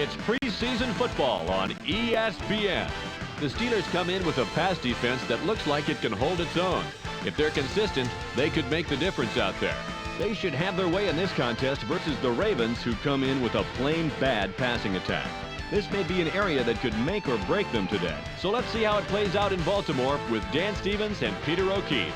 It's preseason football on ESPN. The Steelers come in with a pass defense that looks like it can hold its own. If they're consistent, they could make the difference out there. They should have their way in this contest versus the Ravens, who come in with a plain bad passing attack. This may be an area that could make or break them today. So let's see how it plays out in Baltimore with Dan Stevens and Peter O'Keefe.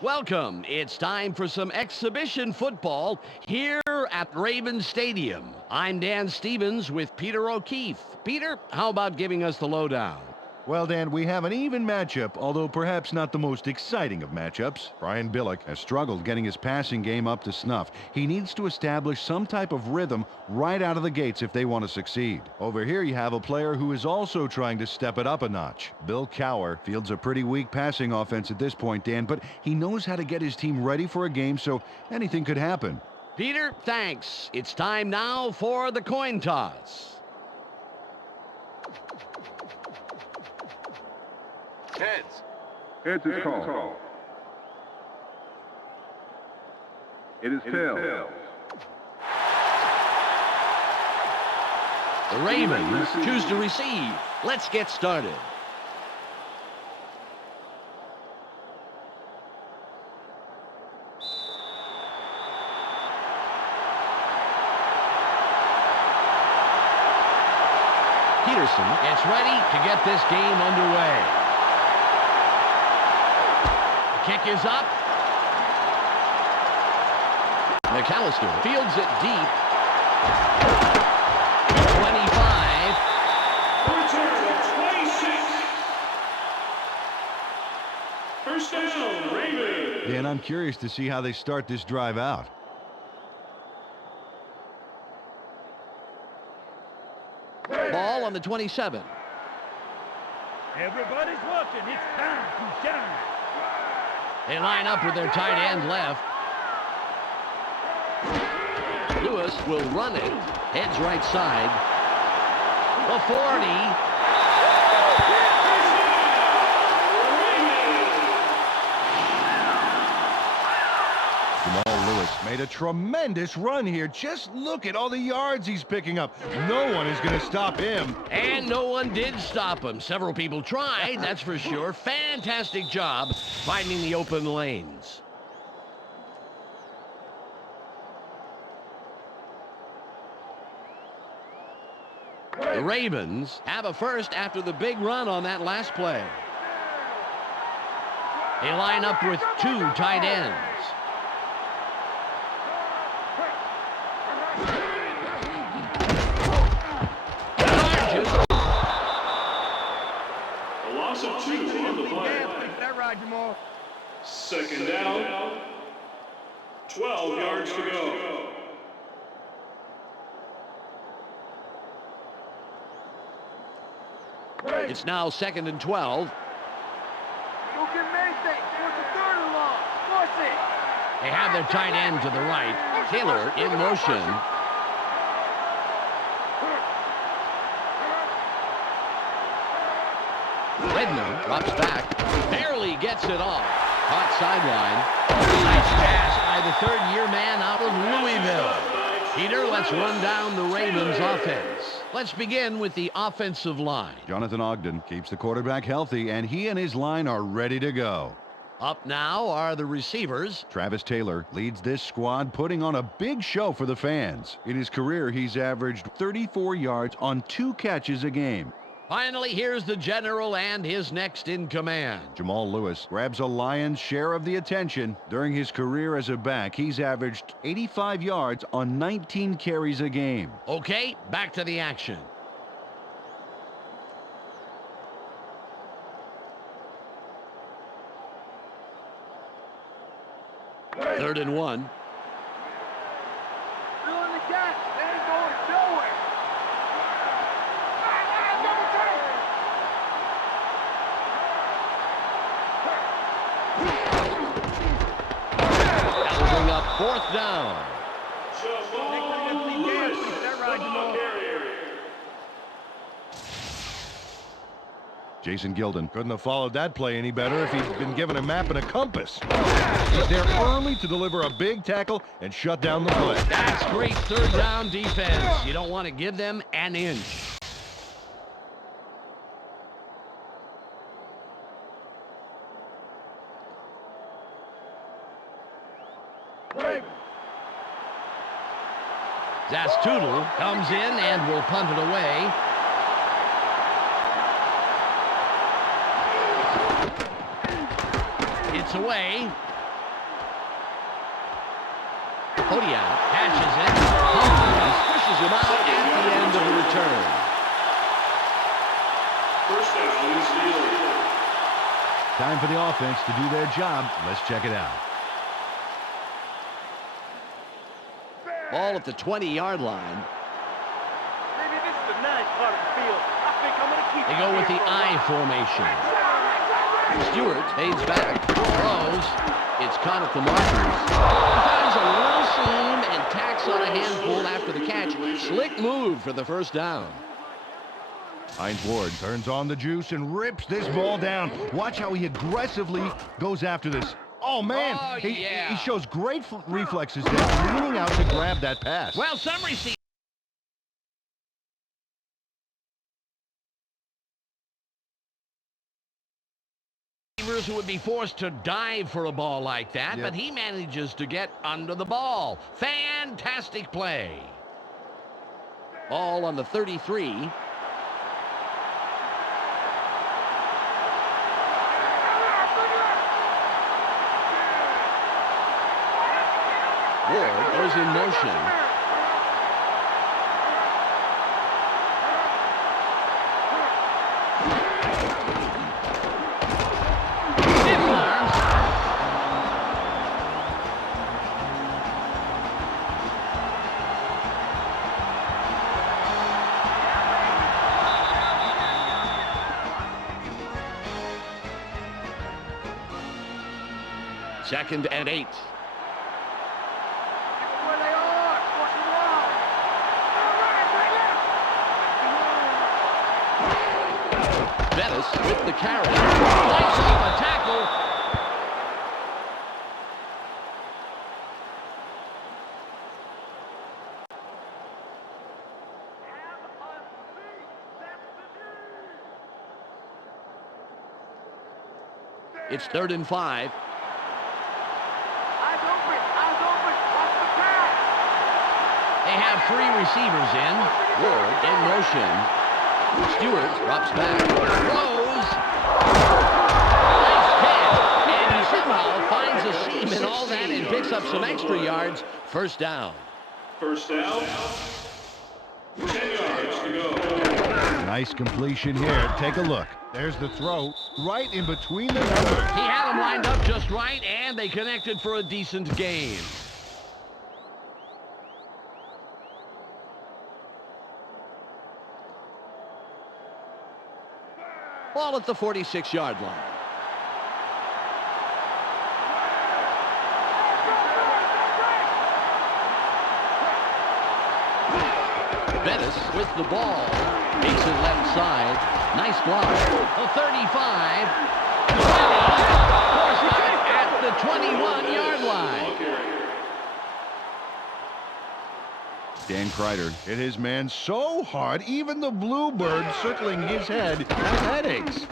Welcome. It's time for some exhibition football here at Ravens Stadium. I'm Dan Stevens with Peter O'Keefe. Peter, how about giving us the lowdown? Well, Dan, we have an even matchup, although perhaps not the most exciting of matchups. Brian Billick has struggled getting his passing game up to snuff. He needs to establish some type of rhythm right out of the gates if they want to succeed. Over here you have a player who is also trying to step it up a notch. Bill Cowher fields a pretty weak passing offense at this point, Dan, but he knows how to get his team ready for a game, so anything could happen. Peter, thanks. It's time now for the coin toss. Heads. Heads is called. It is tails. The Ravens choose to receive. Let's get started. Peterson gets ready to get this game underway. Kick is up. McAllister fields it deep. 25. Return of 26. First down, Ravens. Dan, I'm curious to see how they start this drive out. Ball on the 27. Everybody's watching. It's time to shine. They line up with their tight end left. Lewis will run it. Heads right side. The 40. Jamal Lewis made a tremendous run here. Just look at all the yards he's picking up. No one is going to stop him. And no one did stop him. Several people tried, that's for sure. Fantastic job finding the open lanes. The Ravens have a first after the big run on that last play. They line up with two tight ends. A loss of 2 on the play. Second down. 12 yards to go. It's now 2nd and 12. They have their tight end to the right. Taylor in motion. Redmond drops back. Barely gets it off. Caught sideline. Nice pass by the third-year man out of Louisville. Peter, let's run down the Ravens offense. Let's begin with the offensive line. Jonathan Ogden keeps the quarterback healthy, and he and his line are ready to go. Up now are the receivers. Travis Taylor leads this squad, putting on a big show for the fans. In his career, he's averaged 34 yards on 2 catches a game. Finally, here's the general and his next in command. Jamal Lewis grabs a lion's share of the attention. During his career as a back, he's averaged 85 yards on 19 carries a game. Okay, back to the action. Third and 1. That'll bring up 4th down. Jason Gilden couldn't have followed that play any better if he'd been given a map and a compass. He's there early to deliver a big tackle and shut down the play. That's great third down defense. You don't want to give them an inch. Zastoodle comes in and will punt it away. It's away. Hodiak catches it. Humphries pushes him out at the end of the return. First down, Steelers. Time for the offense to do their job. Let's check it out. Ball at the 20-yard line. Maybe this is the nice part of the field. I think I'm going to keep They go with the I formation. Stewart fades back, throws. It's caught at the markers. Finds a little seam and tacks on a handful after the catch. Slick move for the first down. Hines Ward turns on the juice and rips this ball down. Watch how he aggressively goes after this. Oh, man. Oh, yeah. He shows great reflexes there, leaning out to grab that pass. Well, some receivers who would be forced to dive for a ball like that, but he manages to get under the ball. Fantastic play. Ball on the 33. Ward goes in motion. Stiff arms. Second and 8. With the carry. Lights off a tackle. It's 3rd and 5. They have 3 receivers in. Ward in motion. Stewart drops back, throws. Nice catch, and he somehow finds a seam in all that and picks up some extra yards. First down. First down. 10 yards to go. Nice completion here. Take a look. There's the throw right in between the numbers. He had them lined up just right, and they connected for a decent gain. Ball at the 46-yard line. Bettis with the ball. Takes it left side. Nice block. The 35. 20. Forced out at the 21-yard line. Dan Kreider hit his man so hard, even the bluebird circling his head has headaches.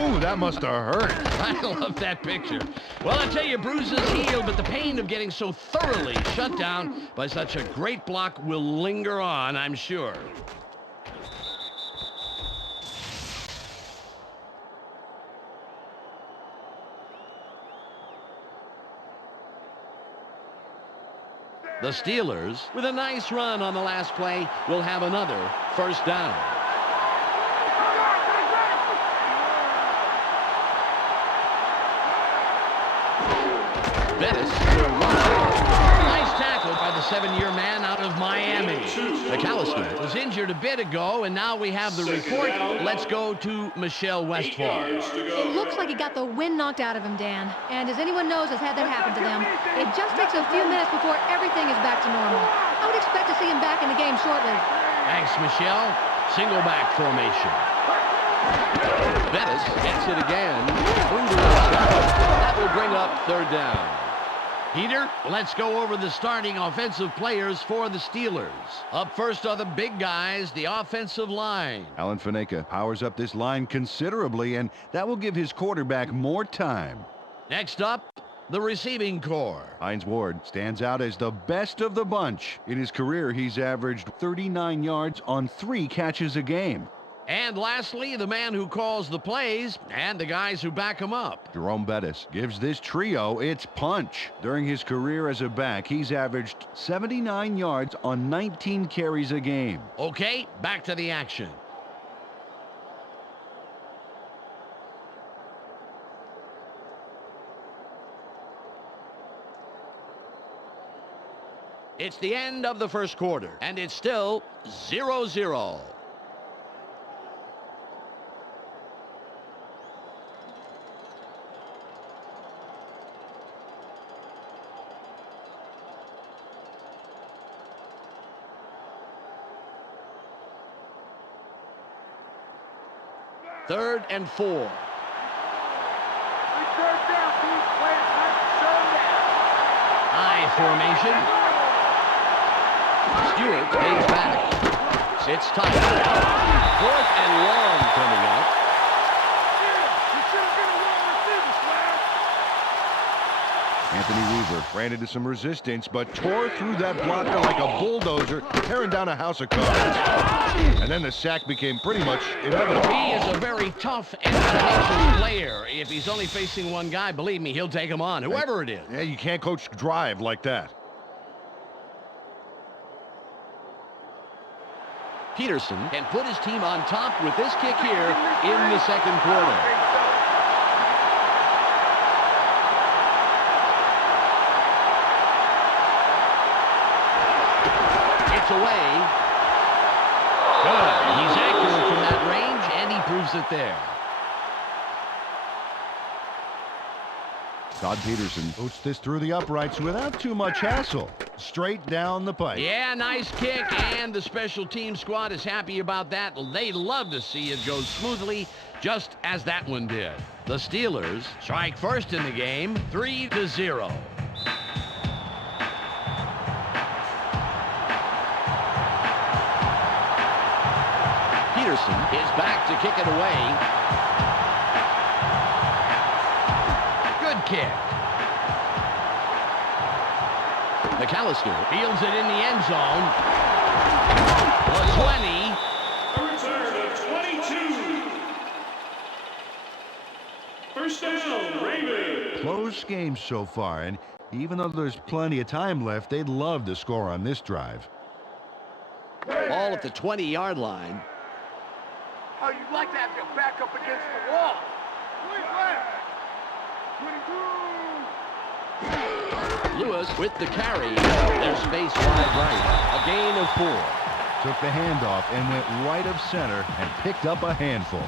Ooh, that must have hurt. I love that picture. Well, I tell you, bruises heal, but the pain of getting so thoroughly shut down by such a great block will linger on, I'm sure. The Steelers, with a nice run on the last play, will have another first down. Bettis will run. Nice tackle by the 7-year man out of Miami. McAllister was injured a bit ago, and now we have the report. Let's go to Michelle Westfall. It looks like he got the wind knocked out of him, Dan. And as anyone knows has had that happen to them, it just takes a few minutes before everything is back to normal. I would expect to see him back in the game shortly. Thanks, Michelle. Single back formation. Bettis gets it again. That will bring up third down. Peter, let's go over the starting offensive players for the Steelers. Up first are the big guys, the offensive line. Alan Faneka powers up this line considerably, and that will give his quarterback more time. Next up, the receiving corps. Hines Ward stands out as the best of the bunch. In his career, he's averaged 39 yards on 3 catches a game. And lastly, the man who calls the plays and the guys who back him up. Jerome Bettis gives this trio its punch. During his career as a back, he's averaged 79 yards on 19 carries a game. Okay, back to the action. It's the end of the first quarter, and it's still 0-0. Third and 4. I formation. Stewart stays back. Sits tight. 4th and long coming up. Anthony Weaver ran into some resistance, but tore through that blocker like a bulldozer, tearing down a house of cards. And then the sack became pretty much inevitable. He is a very tough and tenacious player. If he's only facing one guy, believe me, he'll take him on, whoever it is. Yeah, you can't coach drive like that. Peterson can put his team on top with this kick here in the second quarter. It's away. Good. He's accurate from that range, and he proves it there. Todd Peterson puts this through the uprights without too much hassle. Straight down the pipe. Yeah, nice kick, and the special team squad is happy about that. They love to see it go smoothly, just as that one did. The Steelers strike first in the game, 3-0. Peterson is back to kick it away. Good kick. McAllister fields it in the end zone. The 20. A return of 22. First down, Ravens. Close game so far, and even though there's plenty of time left, they'd love to score on this drive. Ball at the 20-yard line. Oh, you'd like to have your back up against the wall. Lewis with the carry. There's space wide right. A gain of 4. Took the handoff and went right of center and picked up a handful.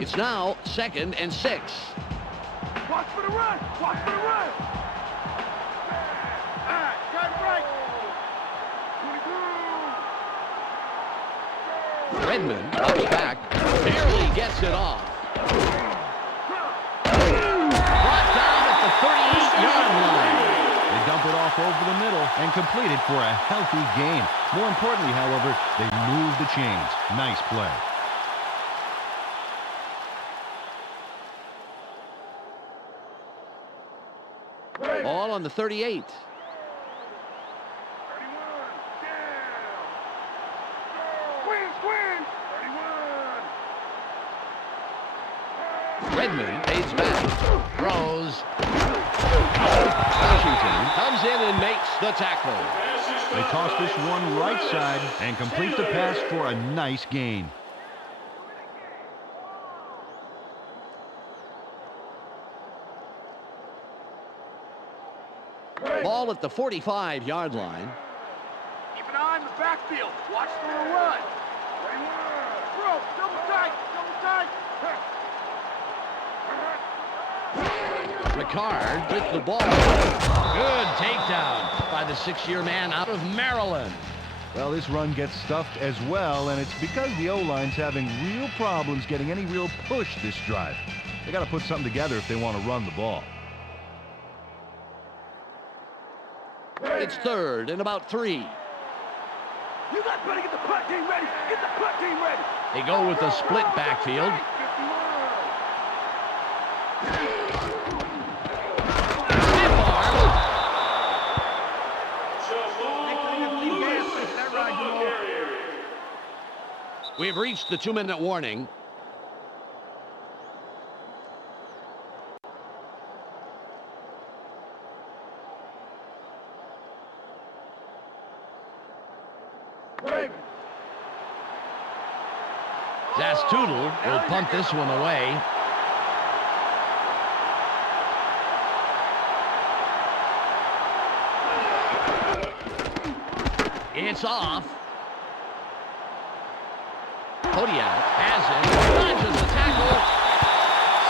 It's now 2nd and 6. Watch for the run! Watch for the run! Got it right! Redmond comes back, barely gets it off. Brought down at the 38-yard line. They dump it off over the middle and complete it for a healthy gain. More importantly, however, they move the chains. Nice play. Ball on the 38. Redmond fades back. Throws. Washington comes in and makes the tackle. They toss this one right side and complete the pass for a nice gain. Ball at the 45-yard line. Keep an eye on the backfield. Watch for the run. Bro, double tight, double tight. Ricard with the ball. Good takedown by the 6-year man out of Maryland. Well, this run gets stuffed as well, and it's because the O-line's having real problems getting any real push this drive. They got to put something together if they want to run the ball. It's 3rd and about 3. You guys better get the punt team ready. Get the punt team ready. They go with the split backfield. Stiff arm. We've reached the 2-minute warning. Zastoodle will punt this one away. It's off. Kodiak has it. Dodges the tackle.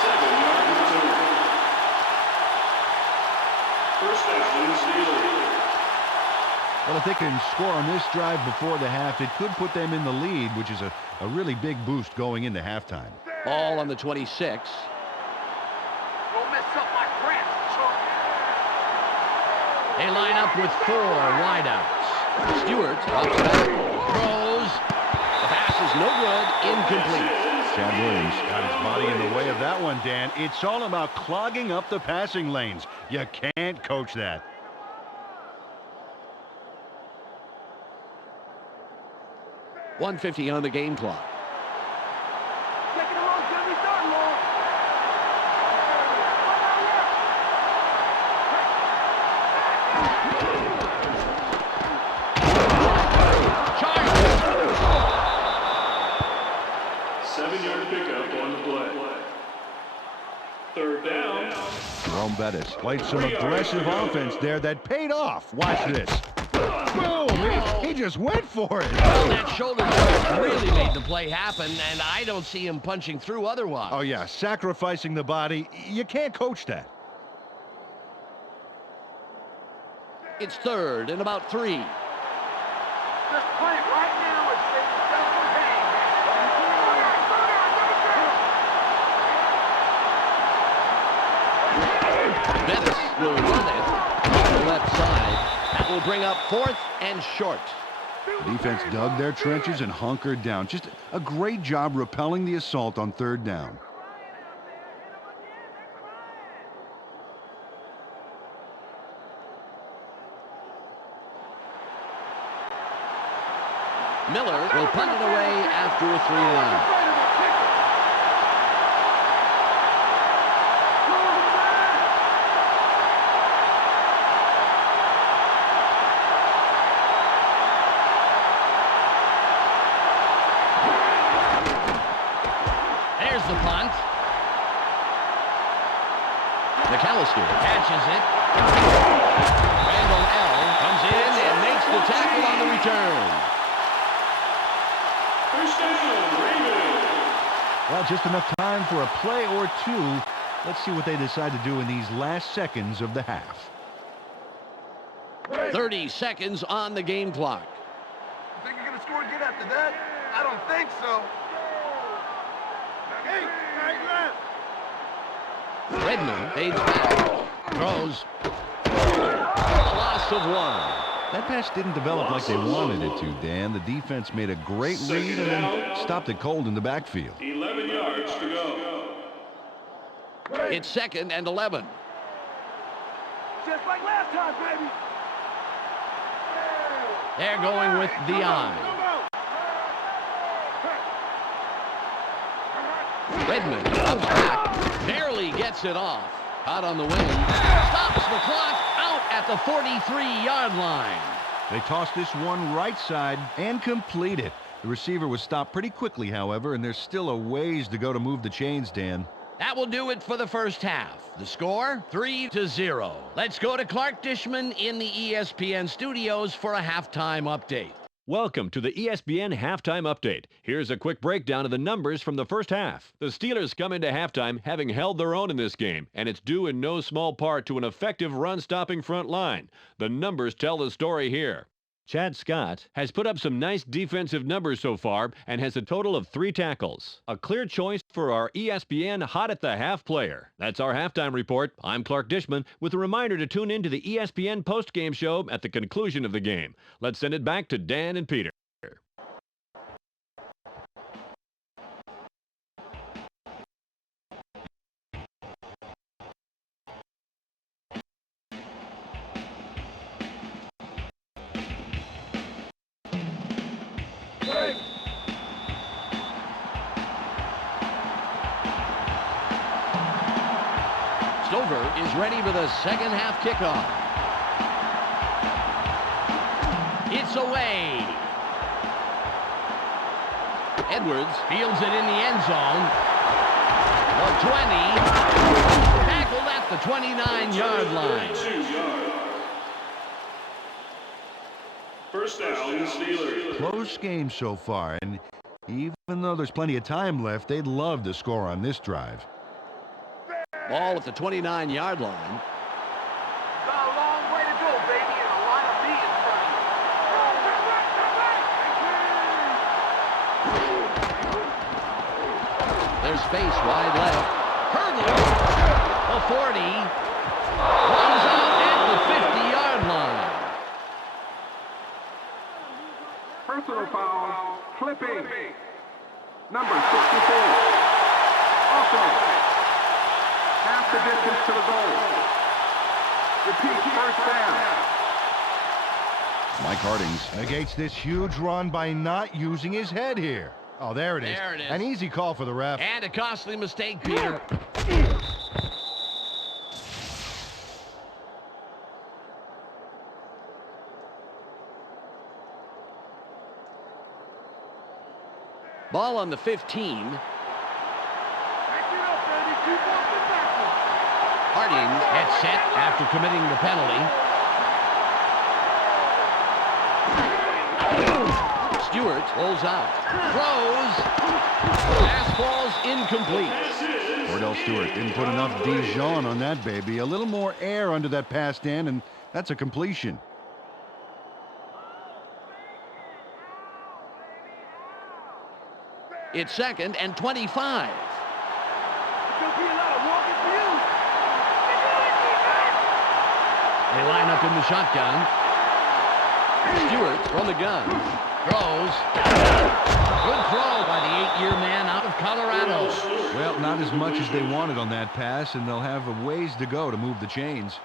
7-yard return. First down, Steelers. Well, if they can score on this drive before the half, it could put them in the lead, which is a really big boost going into halftime. Ball on the 26. Don't mess up my friend, chump. They line up with 4 wideouts. Stewart drops back, throws. The pass is no good, incomplete. Chad Williams got his body in the way of that one, Dan. It's all about clogging up the passing lanes. You can't coach that. .150 on the game clock. Taking it long, Jimmy. 3rd and long. Chargers. 7-yard pickup on the play. 3rd down. Jerome Bettis played some aggressive offense there that paid off. Watch this. Boom! He just went for it. Well, that shoulder check really made the play happen, and I don't see him punching through otherwise. Oh, yeah, sacrificing the body. You can't coach that. It's 3rd and about 3. Just punt it right now and save yourself some pain. Bettis will run it on the left side. That will bring up 4th and short. The defense dug their trenches and hunkered down. Just a great job repelling the assault on 3rd down. Miller will punt it away after a 3-and-out. There's the punt. McAllister catches it. Randall L. comes in and makes the tackle on the return. First down, Ravens. Well, just enough time for a play or two. Let's see what they decide to do in these last seconds of the half. 30 seconds on the game clock. Think you're going to score again after that? I don't think so. Hey, right left. Redmond fades back. Throws. A loss of 1. That pass didn't develop like they wanted it to, Dan. The defense made a great read and then stopped it cold in the backfield. 11 yards to go. It's 2nd and 11. Just like last time, baby. They're going with the eye. Redmond comes back, barely gets it off. Out on the wing, stops the clock out at the 43-yard line. They tossed this one right side and complete it. The receiver was stopped pretty quickly, however, and there's still a ways to go to move the chains, Dan. That will do it for the first half. The score, 3-0. Let's go to Clark Dishman in the ESPN studios for a halftime update. Welcome to the ESPN Halftime Update. Here's a quick breakdown of the numbers from the first half. The Steelers come into halftime having held their own in this game, and it's due in no small part to an effective run-stopping front line. The numbers tell the story here. Chad Scott has put up some nice defensive numbers so far and has a total of 3 tackles. A clear choice for our ESPN Hot at the Half player. That's our halftime report. I'm Clark Dishman with a reminder to tune in to the ESPN postgame show at the conclusion of the game. Let's send it back to Dan and Peter. Stover is ready for the second half kickoff. It's away. Edwards fields it in the end zone. The 20. Tackled at the 29-yard line. 32 yards. First down, Steelers. Close game so far, and even though there's plenty of time left, they'd love to score on this drive. Ball at the 29-yard line. Got a long way to go, baby, and a lot of meat in front of you. There's space wide left. Hurdle. A 40. Runs out at the 50-yard line. Personal foul, clipping. Number 64. Offense. Half the distance to the goal. Repeat, first down. Mike Hardings negates this huge run by not using his head here. Oh, there it is. There it is. An easy call for the ref. And a costly mistake, Peter. Ball on the 15. Harding gets set after committing the penalty. Stewart rolls out. Throws. Pass falls incomplete. Cordell Stewart didn't put enough Dijon on that baby. A little more air under that pass, Dan, and that's a completion. It's second and 25. They line up in the shotgun. Stewart from the gun. Throws. Good throw by the 8-year man out of Colorado. Well, not as much as they wanted on that pass, and they'll have a ways to go to move the chains.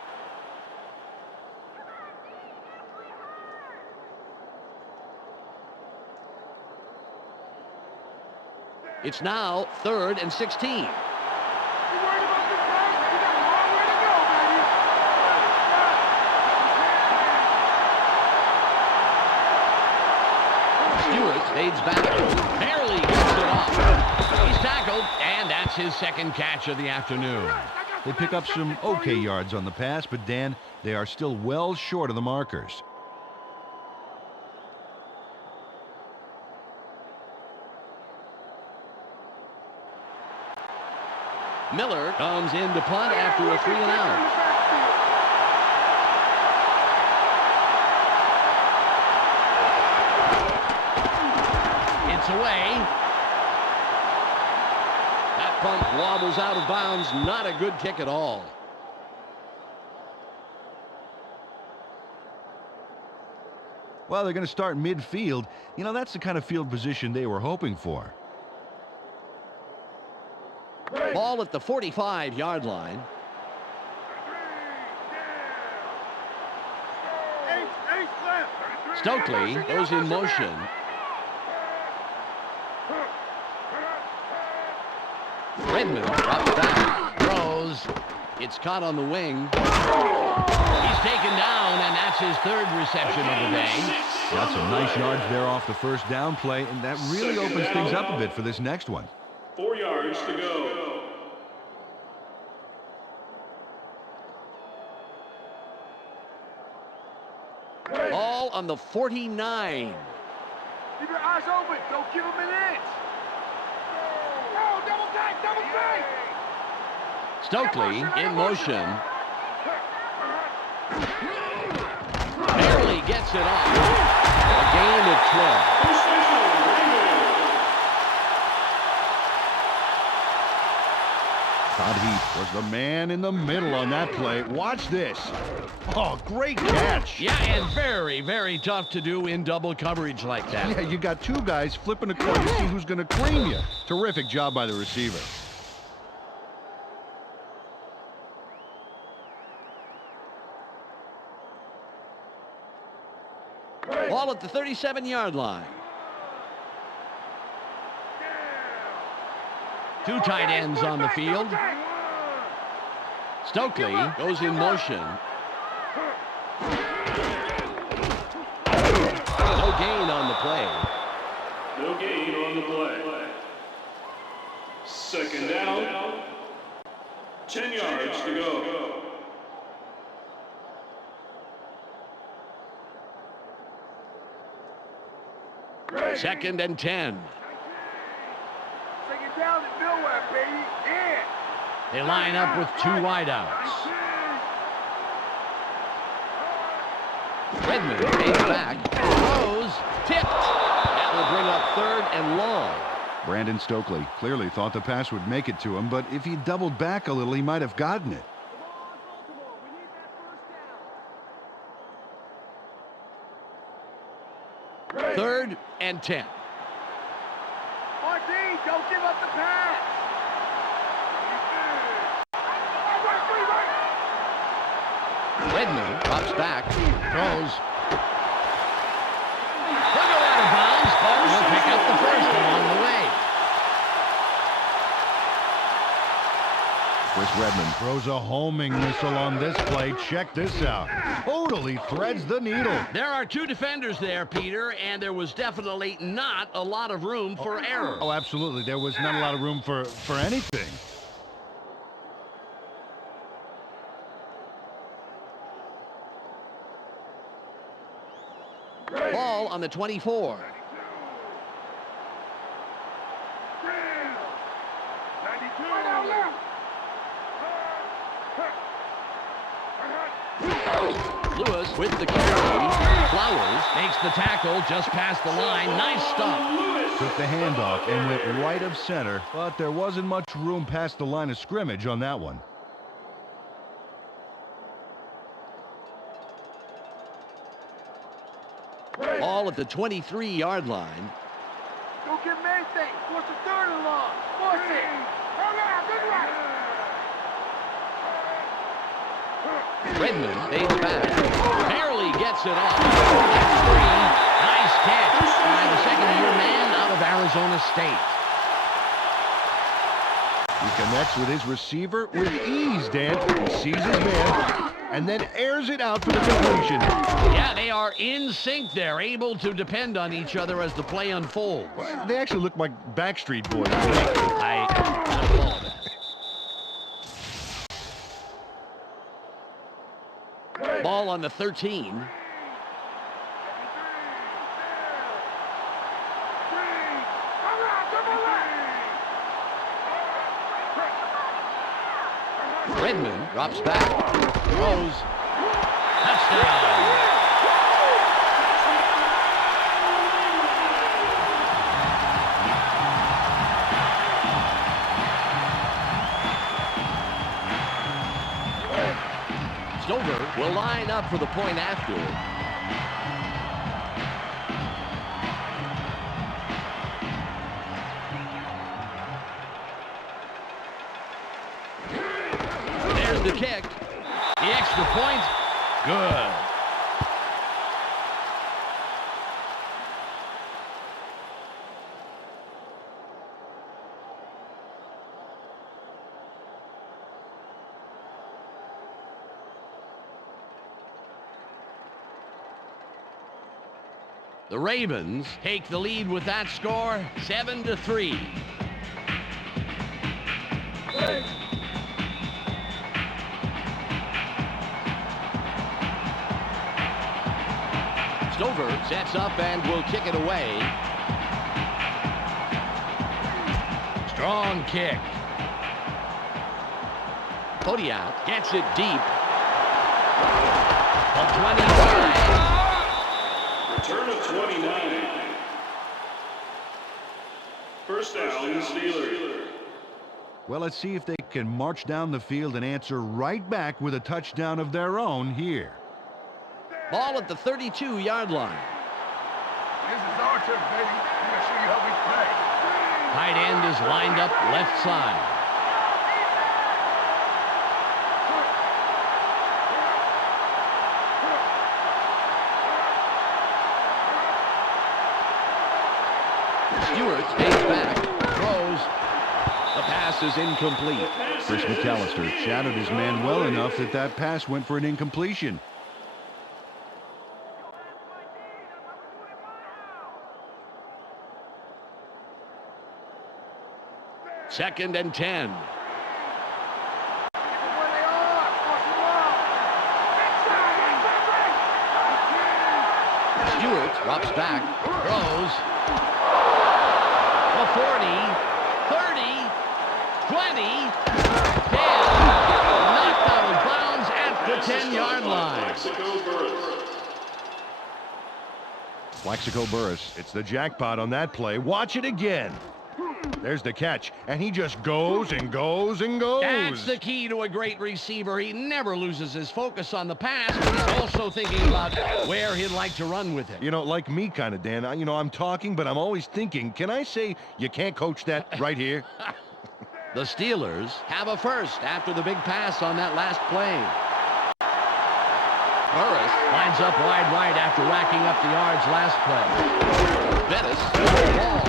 It's now 3rd and 16. Stewart fades back. Barely gets it off. He's tackled, and that's his second catch of the afternoon. They pick up some okay yards on the pass, but Dan, they are still well short of the markers. Miller comes in to punt after a 3-and-out. It's away. That punt wobbles out of bounds. Not a good kick at all. Well, they're going to start midfield. You know, that's the kind of field position they were hoping for. Ball at the 45-yard line. Stokely goes in motion. Redmond drops back. Throws. It's caught on the wing. He's taken down, and that's his 3rd reception of the day. Got some nice yards there off the first down play, and that really opens things up a bit for this next one. 4 yards to go. All on the 49. Keep your eyes open. Don't give him an inch. No, double tight, double tight. Stokely in motion. Barely gets it off. A gain of 12. Todd Heath was the man in the middle on that play. Watch this. Oh, great catch. Yeah, and very, very tough to do in double coverage like that. Yeah, you got two guys flipping a coin to see who's going to cream you. Terrific job by the receiver. Ball at the 37-yard line. Two tight ends on the field. Stokely goes in motion. No gain on the play. No gain on the play. Second down. 10 yards to go. Second and 10. Take it down to nowhere, baby. Yeah. They line up with two wideouts. Redmond takes back, throws, tipped. That will bring up third and long. Brandon Stokely clearly thought the pass would make it to him, but if he doubled back a little, he might have gotten it. Third and 10. Martin, don't give up the pass. Redmond drops back, throws. He'll go out of bounds, but he'll pick up the first along the way. Chris Redmond throws a homing missile on this play. Check this out. Totally threads the needle. There are two defenders there, Peter, and there was definitely not a lot of room for error. Oh, absolutely. There was not a lot of room for anything. Ball on the 24. Lewis with the carry. Flowers makes the tackle just past the line. Nice stuff. Took the handoff and went right of center, but there wasn't much room past the line of scrimmage on that one. Ball at the 23-yard line. Don't give him anything. Force a third and long. Force it. Good one. Redmond fades back. Barely gets it off. That's free. Nice catch by the second-year man out of Arizona State. He connects with his receiver with ease, Dan. He sees his man and then airs it out for the completion. Yeah, they are in sync there, able to depend on each other as the play unfolds. They actually look like Backstreet Boys. I don't follow that. Ball on the 13. Redmond drops back, throws, touchdown. Stover will line up for the point after. There's the kick. The extra point. Good. The Ravens take the lead with that score, 7-3. Stover sets up and will kick it away. Strong kick. Kodiak gets it deep. A 25. Return of 29. First down, Steelers. Well, let's see if they can march down the field and answer right back with a touchdown of their own here. Ball at the 32-yard line. This is our turn, baby. I'm going to show you how we play. Tight end is lined up left side. Stewart stays back, throws. The pass is incomplete. Chris McAllister shadowed his man well enough that that pass went for an incompletion. Second and 10. Stewart drops back, throws. A 40, 30, 20, 10. Knocked out of bounds at the 10-yard line. Plaxico Burress, it's the jackpot on that play. Watch it again. There's the catch, and he just goes and goes and goes. That's the key to a great receiver. He never loses his focus on the pass, but he's also thinking about where he'd like to run with it. You know, like me kind of, Dan. I'm talking, but I'm always thinking, can I say you can't coach that right here? The Steelers have a first after the big pass on that last play. Burress lines up wide right after racking up the yards last play. Bettis with the ball.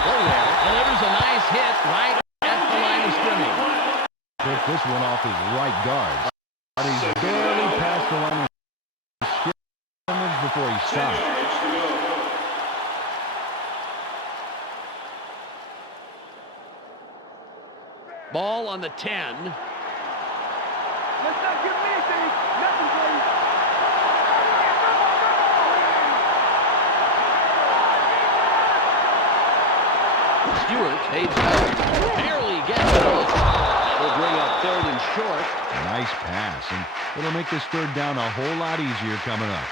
Nowhere. Delivers a nice hit right at the line of scrimmage. Took this one off his right guard. But he's barely past the line of scrimmage before he stopped. Ball on the 10. Let's not give me anything. Nothing, please. Stewart fades back. Barely gets it off. That'll bring up third and short. Nice pass, and it'll make this third down a whole lot easier coming up.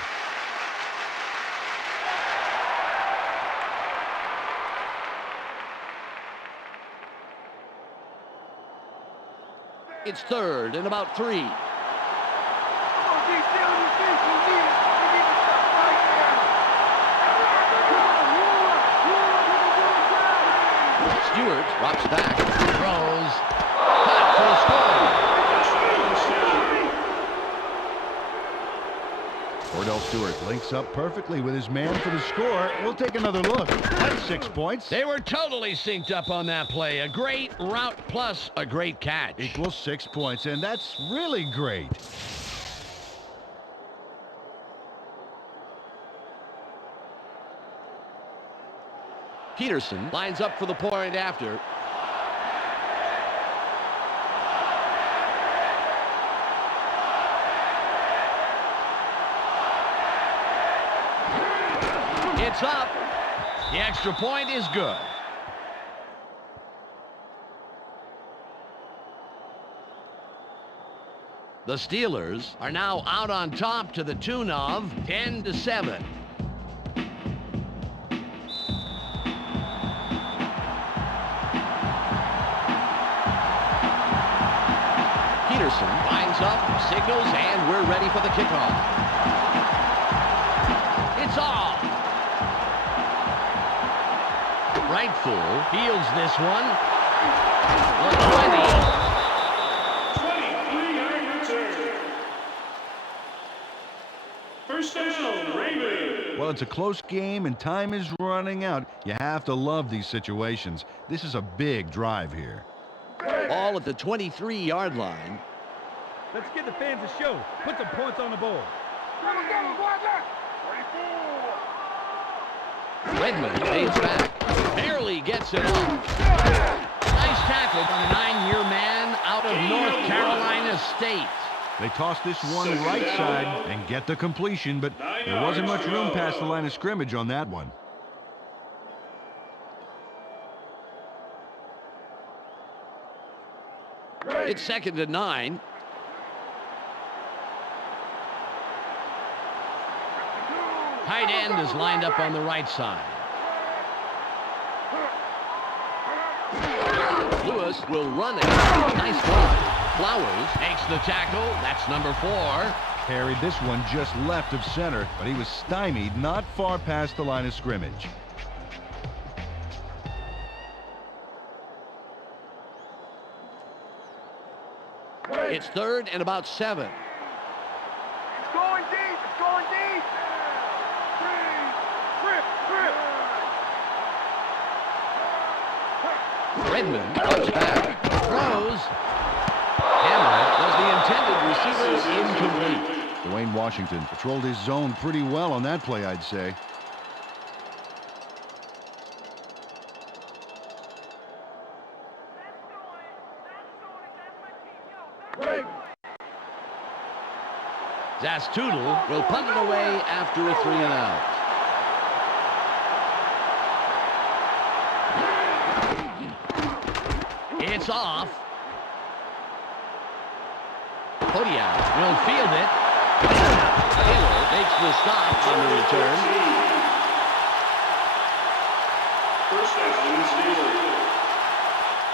It's third and about 3. Come on, D, stay on your feet. We need it. We need to stop right there. Come on, roll up. Roll up. We can do it, guys. Stewart drops back. Throws. Caught for a score. Cordell Stewart links up perfectly with his man for the score. We'll take another look. That's 6 points. They were totally synced up on that play. A great route plus a great catch. Equals 6 points, and that's really great. Peterson lines up for the point after. It's up. The extra point is good. The Steelers are now out on top to the tune of 10-7. Peterson lines up, signals, and we're ready for the kickoff. It's off. Right full fields this one. The 23-yard return. First down, Ravens. Well, it's a close game, and time is running out. You have to love these situations. This is a big drive here. Ball at the 23-yard line. Let's give the fans a show. Put some points on the board. Redmond fades back. Barely gets it off. Nice tackle by the 9-year man out of North Carolina State. They toss this one right side and get the completion, but there wasn't much room past the line of scrimmage on that one. It's 2nd and 9. Tight end is lined up on the right side. Lewis will run it. Nice block. Flowers makes the tackle. That's number 4. Carried this one just left of center, but he was stymied not far past the line of scrimmage. It's 3rd and about 7. It's going deep. It's going deep. Redmond comes back. Throws. Hamlet was the intended receiver incomplete. Dwayne Washington patrolled his zone pretty well on that play, I'd say. Zastoodle will punt it away after a 3 and out. It's off. Podiak will field it. Taylor makes the stop on the return. First down, Steelers.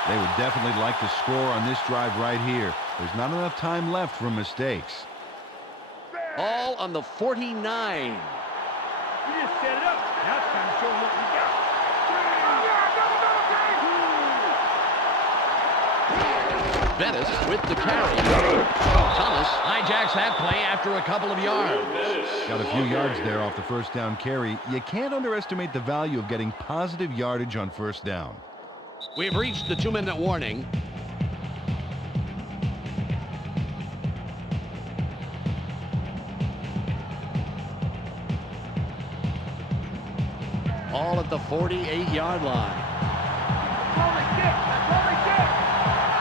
They would definitely like to score on this drive right here. There's not enough time left for mistakes. All on the 49. You just set it up. Now it's time to show them what we got. Bettis with the carry. Thomas hijacks that play after a couple of yards. Got a few yards there off the first down carry. You can't underestimate the value of getting positive yardage on first down. We've reached the 2-minute warning. All at the 48-yard line.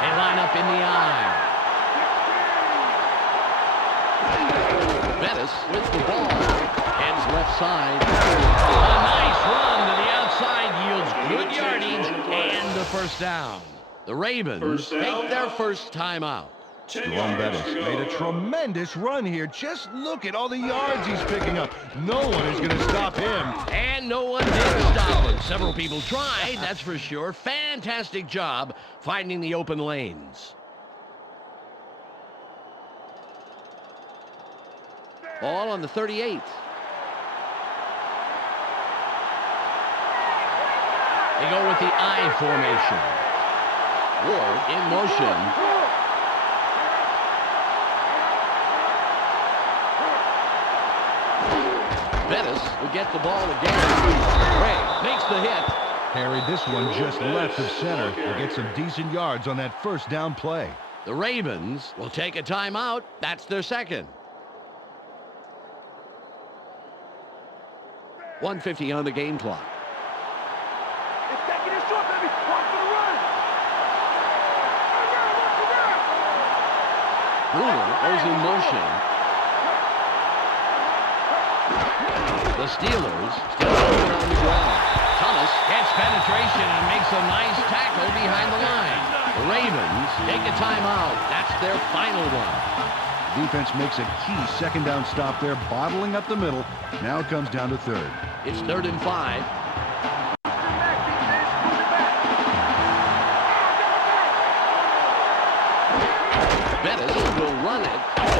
They line up in the eye. Bettis with the ball. Ends left side. A nice run to the outside yields good yardage and the first down. The Ravens take their first timeout. Jerome Bettis made a tremendous run here. Just look at all the yards he's picking up. No one is going to stop him. And no one did stop him. Several people tried, that's for sure. Fantastic job finding the open lanes. Ball on the 38. They go with the I formation. Ward in motion. Bettis will get the ball again. Ray makes the hit. Carried this one just left of center. Will get some decent yards on that first down play. The Ravens will take a timeout. That's their second. 1:50 on the game clock. It's taking it short, baby. Watch for the run. Bruner goes in motion. The Steelers still on the ground. Thomas gets penetration and makes a nice tackle behind the line. The Ravens take a timeout. That's their final one. Defense makes a key second down stop there, bottling up the middle. Now it comes down to third. It's 3rd and 5. Bettis will run it.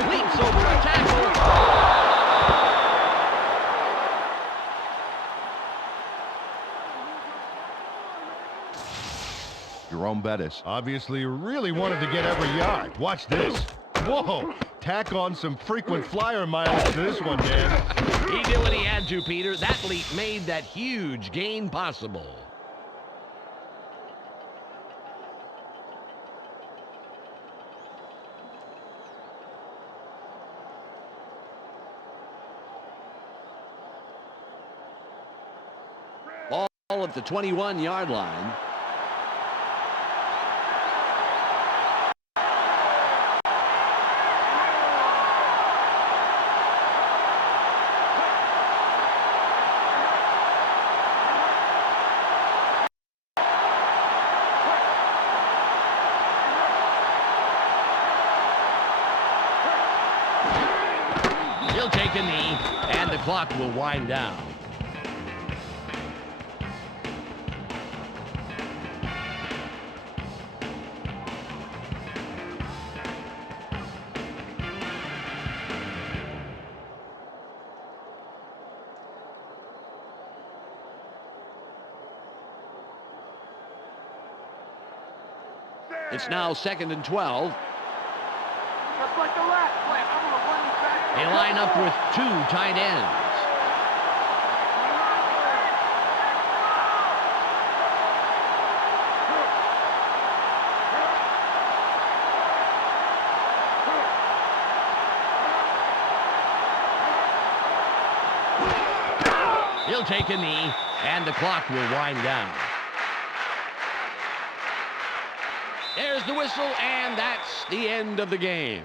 Leaps over a tackle. Jerome Bettis obviously really wanted to get every yard. Watch this. Whoa! Tack on some frequent flyer miles to this one, Dan. He did what he had to, Peter. That leap made that huge gain possible. Ball at the 21-yard line. take a knee, and the clock will wind down. It's now 2nd and 12. Just like the last play, I'm going to run you back. They line up with 2 tight ends. He'll take a knee, and the clock will wind down. There's the whistle, and that's the end of the game.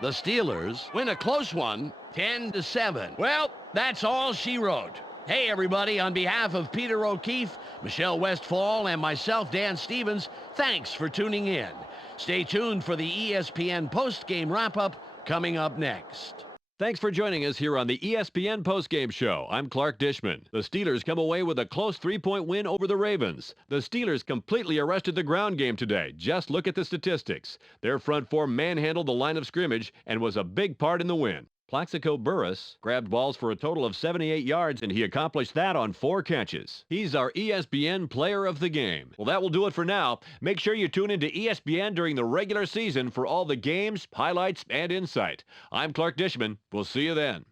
The Steelers win a close one, 10-7. Well, that's all she wrote. Hey, everybody, on behalf of Peter O'Keefe, Michelle Westfall, and myself, Dan Stevens, thanks for tuning in. Stay tuned for the ESPN post-game wrap-up coming up next. Thanks for joining us here on the ESPN postgame show. I'm Clark Dishman. The Steelers come away with a close 3-point win over the Ravens. The Steelers completely arrested the ground game today. Just look at the statistics. Their front four manhandled the line of scrimmage and was a big part in the win. Plaxico Burress grabbed balls for a total of 78 yards, and he accomplished that on 4 catches. He's our ESPN Player of the Game. Well, that will do it for now. Make sure you tune into ESPN during the regular season for all the games, highlights, and insight. I'm Clark Dishman. We'll see you then.